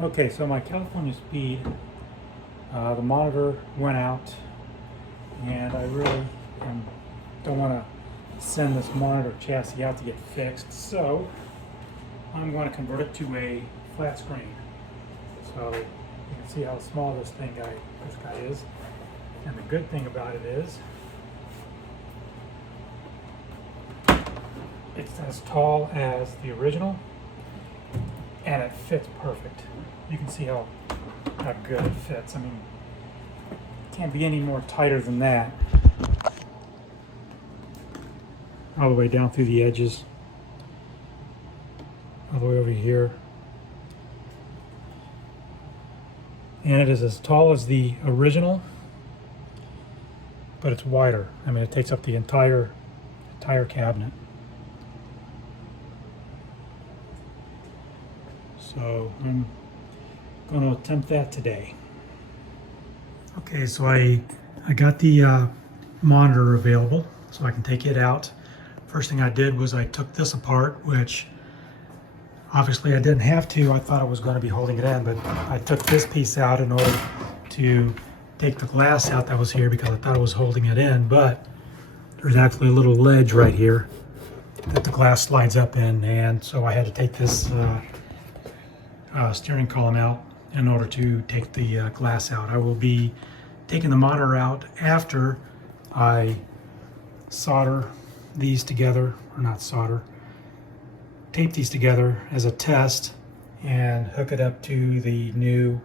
Okay, so my California Speed, the monitor went out, and I really don't want to send this monitor chassis out to get fixed, so I'm going to convert it to a flat screen. So you can see how small this guy is. And the good thing about it is, it's as tall as the original, and it fits perfect. You can see how good it fits. I mean, it can't be any more tighter than that. All the way down through the edges, all the way over here. And it is as tall as the original, but it's wider. I mean, it takes up the entire cabinet. So I'm going to attempt that today. Okay, so I got the monitor available, so I can take it out. First thing I did was I took this apart, which obviously I didn't have to. I thought I was going to be holding it in, but I took this piece out in order to take the glass out that was here because I thought I was holding it in, but there's actually a little ledge right here that the glass slides up in, and so I had to take this steering column out in order to take the glass out. I will be taking the monitor out after I solder these together, or not solder, tape these together as a test and hook it up to the new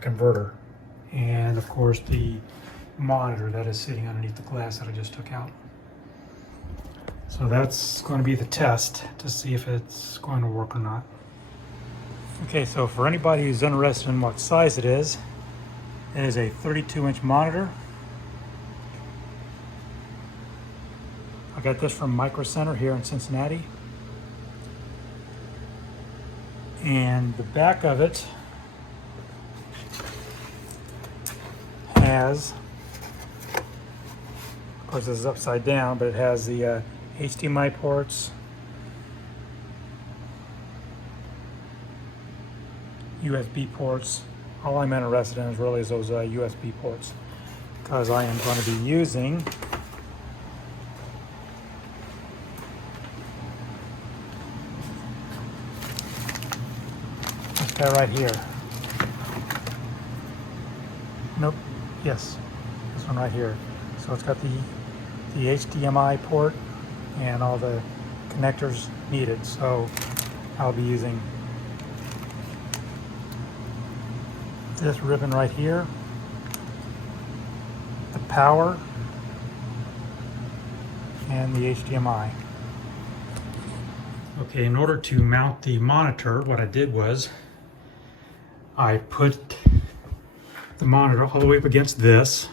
converter, and of course the monitor that is sitting underneath the glass that I just took out. So that's going to be the test to see if it's going to work or not. Okay, so for anybody who's interested in what size it is a 32-inch monitor. I got this from Micro Center here in Cincinnati. And the back of it has, of course this is upside down, but it has the HDMI ports, USB ports. All I'm interested in is really those USB ports, because I am going to be using this guy right here. Nope. Yes, this one right here. So it's got the HDMI port and all the connectors needed. So I'll be using this ribbon right here, the power, and the HDMI. Okay, in order to mount the monitor, what I did was I put the monitor all the way up against this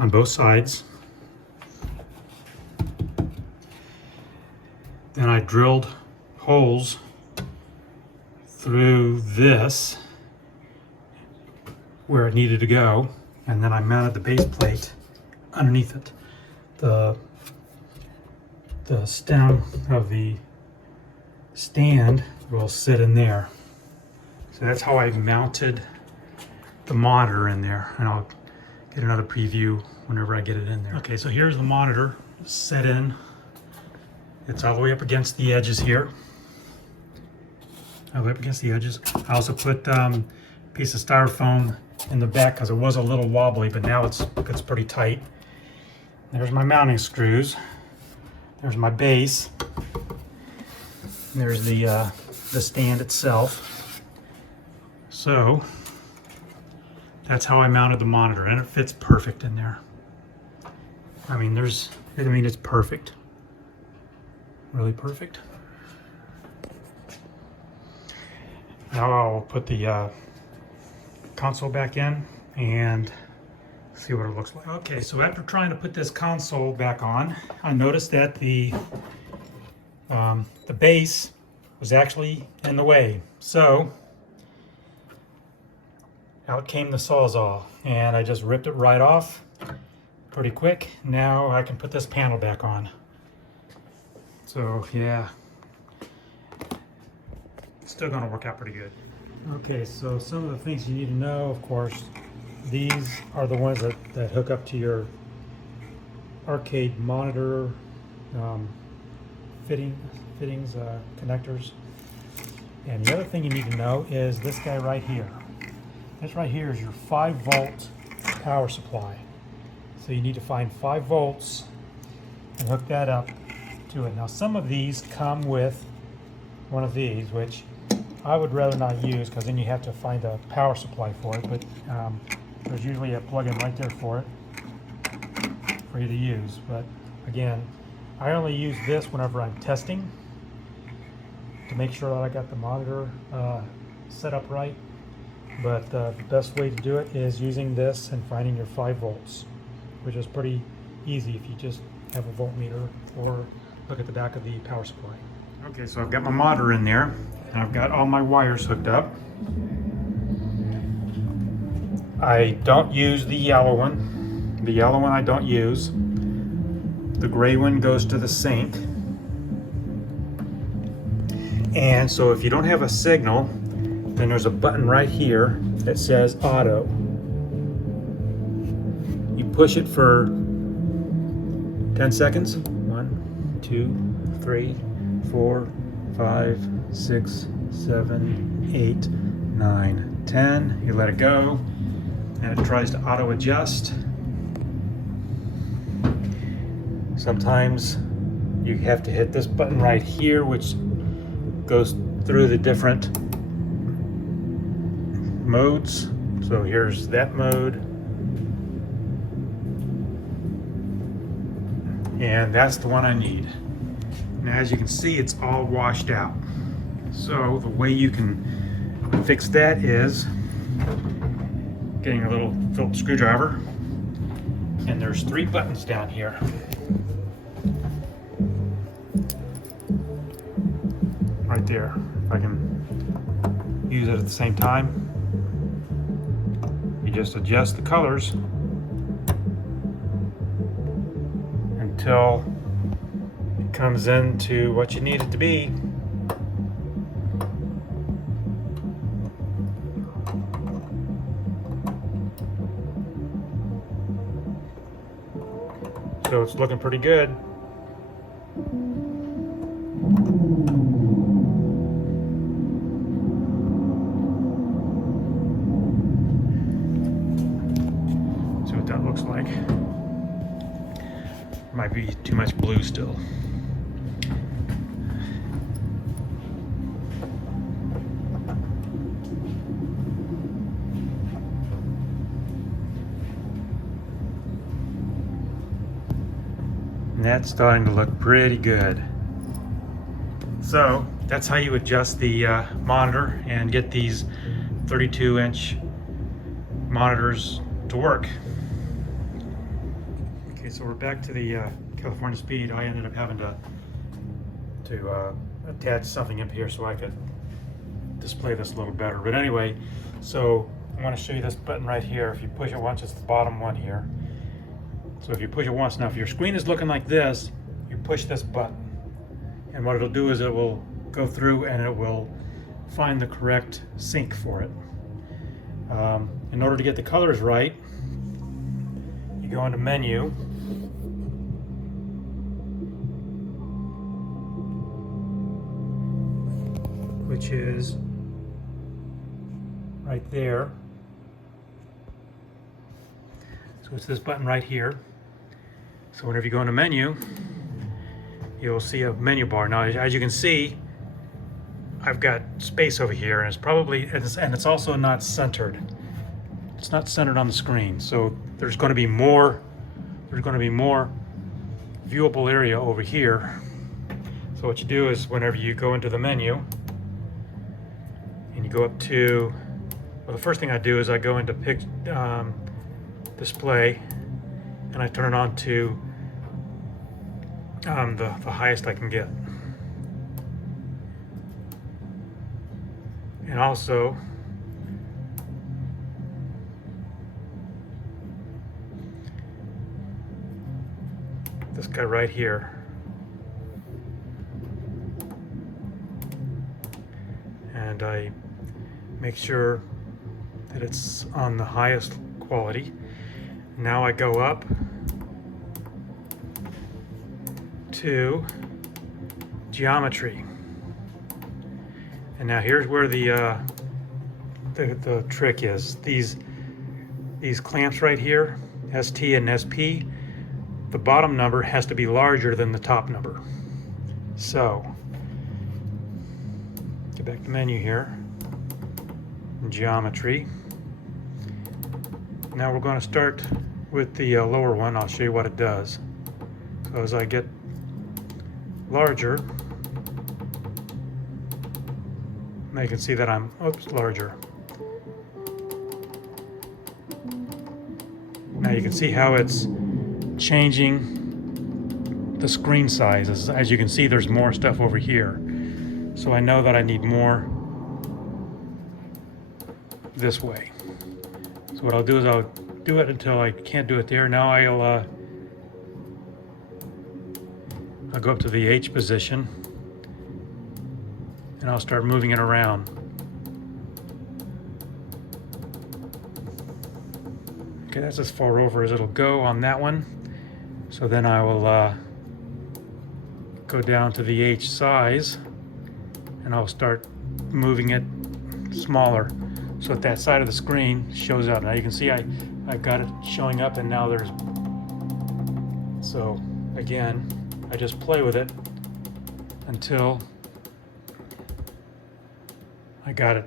on both sides. Then I drilled holes through this where it needed to go, and then I mounted the base plate underneath it. The stem of the stand will sit in there. So that's how I mounted the monitor in there, and I'll get another preview whenever I get it in there. Okay, so here's the monitor set in. It's all the way up against the edges here. All the way up against the edges. I also put a piece of styrofoam in the back because it was a little wobbly, but now it's pretty tight. There's my mounting screws. There's my base. And there's the stand itself. So that's how I mounted the monitor, and it fits perfect in there. I mean, it's perfect. Really perfect. Now I'll put the console back in and see what it looks like. Okay, so after trying to put this console back on, I noticed that the base was actually in the way. So out came the Sawzall, and I just ripped it right off pretty quick. Now I can put this panel back on. So yeah, still gonna work out pretty good. Okay, so some of the things you need to know, of course, these are the ones that hook up to your arcade monitor um, fittings, connectors. And the other thing you need to know is this guy right here. This right here is your 5-volt power supply. So you need to find 5 volts and hook that up to it. Now some of these come with one of these, which I would rather not use because then you have to find a power supply for it, but there's usually a plug-in right there for it for you to use. But again, I only use this whenever I'm testing to make sure that I got the monitor set up right. But the best way to do it is using this and finding your 5 volts, which is pretty easy if you just have a voltmeter or look at the back of the power supply. Okay, so I've got my monitor in there and I've got all my wires hooked up. I don't use the yellow one. The yellow one I don't use. The gray one goes to the sink. And so if you don't have a signal, then there's a button right here that says auto. You push it for 10 seconds. 1, 2, 3, 4, 5, 6, 7, 8, 9, 10. You let it go, and it tries to auto adjust. Sometimes you have to hit this button right here, which goes through the different modes. So here's that mode, and that's the one I need. Now as you can see, it's all washed out. So the way you can fix that is getting a little Phillips screwdriver, and there's 3 buttons down here. Right there, if I can use it at the same time. You just adjust the colors until it comes into what you need it to be. So it's looking pretty good. That looks like. Might be too much blue still. And that's starting to look pretty good. So that's how you adjust the monitor and get these 32-inch monitors to work. Okay, so we're back to the California Speed. I ended up having to attach something up here so I could display this a little better. But anyway, so I want to show you this button right here. If you push it once, it's the bottom one here. So if you push it once, now if your screen is looking like this, you push this button. And what it'll do is it will go through and it will find the correct sync for it. In order to get the colors right, you go into menu, which is right there. So it's this button right here. So whenever you go into menu, you'll see a menu bar. Now, as you can see, I've got space over here, and it's also not centered. It's not centered on the screen. So there's going to be more viewable area over here. So what you do is whenever you go into the menu and you go up to, well, the first thing I do is I go into display, and I turn it on to the highest I can get. And also this guy right here. And I Make sure that it's on the highest quality. Now I go up to geometry. And now here's where the trick is. These clamps right here, ST and SP, the bottom number has to be larger than the top number. So, get back to menu here, geometry. Now we're going to start with the lower one. I'll show you what it does. So as I get larger, now you can see that I'm, larger. Now you can see how it's changing the screen size. As you can see, there's more stuff over here. So I know that I need more this way. So what I'll do is I'll do it until I can't do it there. Now I'll go up to the H position and I'll start moving it around. Okay, that's as far over as it'll go on that one. So then I will go down to the H size and I'll start moving it smaller so that side of the screen shows up. Now you can see I've got it showing up, and now there's, so again, I just play with it until I got it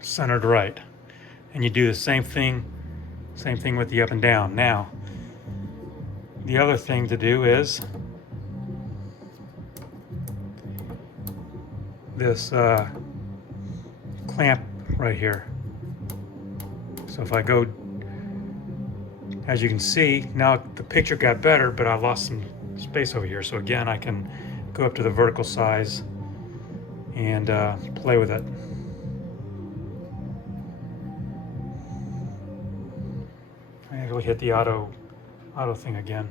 centered right. And you do the same thing with the up and down. Now, the other thing to do is this clamp right here. So if I go, as you can see, now the picture got better, but I lost some space over here. So again, I can go up to the vertical size and play with it. I actually hit the auto thing again.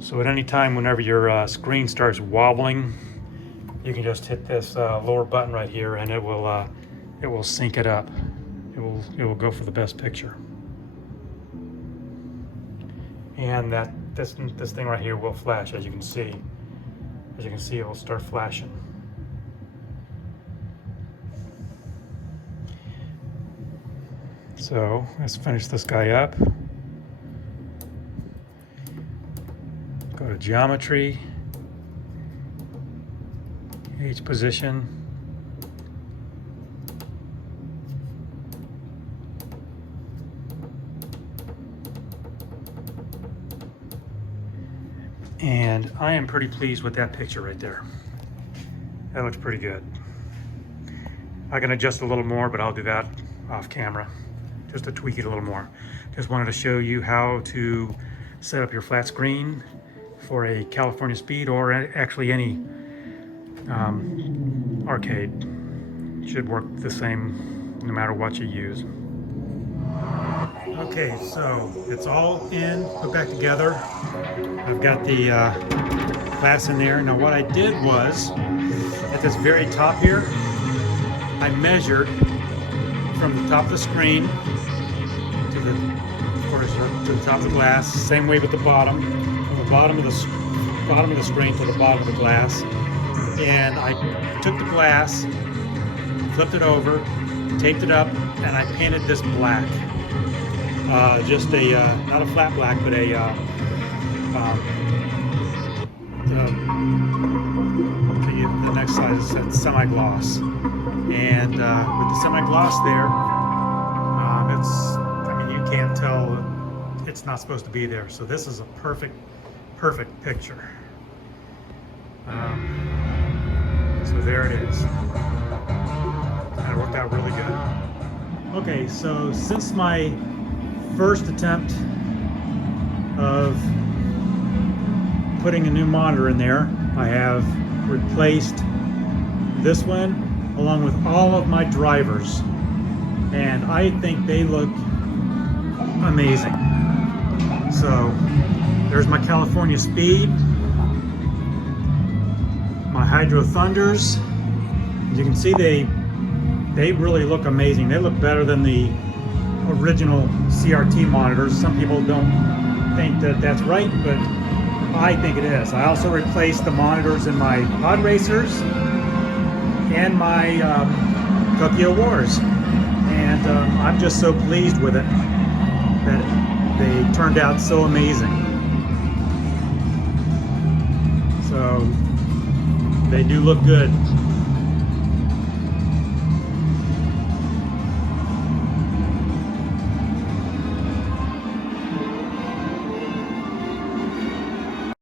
So at any time, whenever your screen starts wobbling, you can just hit this lower button right here, and it will sync it up. It will go for the best picture. And this thing right here will flash, as you can see. As you can see, it will start flashing. So let's finish this guy up. Go to geometry, H position, and I am pretty pleased with that picture right there. That looks pretty good. I can adjust a little more, but I'll do that off camera, just to tweak it a little more. Just wanted to show you how to set up your flat screen for a California Speed, or actually any arcade. Should work the same no matter what you use. Okay, so it's all in, put back together. I've got the glass in there. Now what I did was, at this very top here, I measured from the top of the screen to the, of course, to the top of the glass. Same way with the bottom. From the bottom of the screen to the bottom of the glass. And I took the glass, flipped it over, taped it up, and I painted this black. Just a, not a flat black, but a, the next size is semi-gloss. And with the semi-gloss there, I mean, you can't tell, it's not supposed to be there. So this is a perfect picture. So there it is. That worked out really good. Okay, so since my first attempt of putting a new monitor in there, I have replaced this one along with all of my drivers, and I think they look amazing. So there's my California Speed, my Hydro Thunders. As you can see, they really look amazing. They look better than the original CRT monitors. Some people don't think that that's right, but I think it is. I also replaced the monitors in my pod racers and my Tokyo Wars, and I'm just so pleased with it that they turned out so amazing. So they do look good.